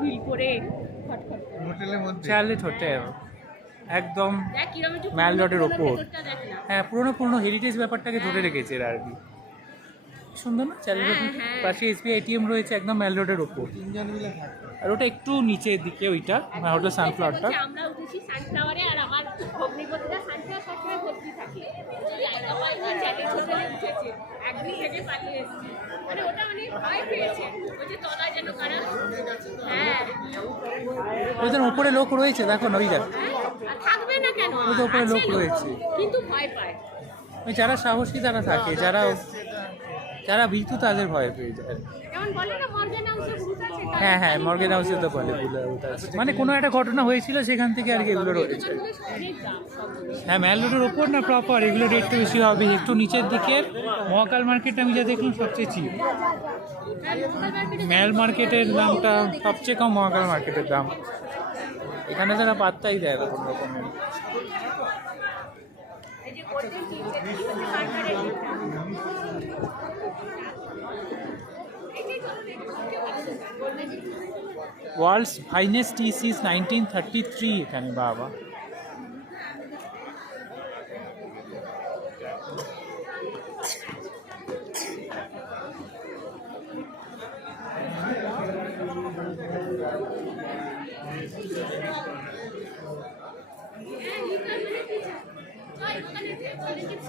Hill করে খটখট করে। হোটেলের মধ্যে চার্লেট হোটেল একদম দেখ কিরকম একটু ম্যাল রোডের পুরনো ওপর। ভেতরটা দেখ না। হ্যাঁ, পুরোনো হেরিটেজ ব্যাপারটাকে ধরে রেখেছে এরা আর কি। সুন্দর না? চার্লেট হ্যাঁ, হোটেল হ্যাঁ। পাশে এসবিআই এটিএম রয়েছে একদম ম্যাল রোডের ওপর। তিনজন মিলে থাকতো। আর ওটা একটু নিচের দিকে ওইটা হোটেল সানফ্লাওয়ারটা। বলছে আমরা উঠেছি সানফ্লাওয়ারে আর আমার অগ্নিপতিটা সানফ্লাওয়ার সবসময় ভর্তি থাকে। জায়গা পাইনি চ্যালেঞ্জ হোটেলে উঠেছে, একদিন থেকে পালিয়ে এসেছি। মানে ওটা অনেক ভয় পেয়েছে, ওই যে তলায় যেন কারা। হ্যাঁ ওদের ওপরে লোক রয়েছে, দেখো না ওই দেখ। আর থাকবে না কেন, ওদের উপরে আছে লোক রয়েছে। কিন্তু ভয় পায়। ওই যারা সাহসী তারা থাকে, যারা ভীতু তাদের ভয় পেয়ে যায়। যেমন বলে না মর্গেন হাউসে ভূত আছে। হ্যাঁ হ্যাঁ, মর্গেন হাউসে তো বলে মানে কোনো একটা ঘটনা হয়েছিল সেখান থেকে আর কি এগুলো রয়েছে। অনেক দাম সব জিনিস। হ্যাঁ, ম্যাল রোডের ওপর না প্রপার, এগুলো রেটটা বেশি হবে। একটু নিচের দিকের মহাকাল মার্কেটটা আমি যা দেখলাম সবচেয়ে চিপ। ম্যাল মার্কেটের দামটা সবচেয়ে কম, মহাকাল মার্কেটের দাম। এখানে তারা পাত্তাই দেয় না কোনো রকমের। এই যে গোল্ডেন টি মার্কেটে ওয়ার্ল্ডস ফাইনেস্ট টি সিজ 1933 এখানে, বাবা। হ্যাঁ, লিকার মেরে দিয়েছে। চল ওখানে যে পলিটিক্স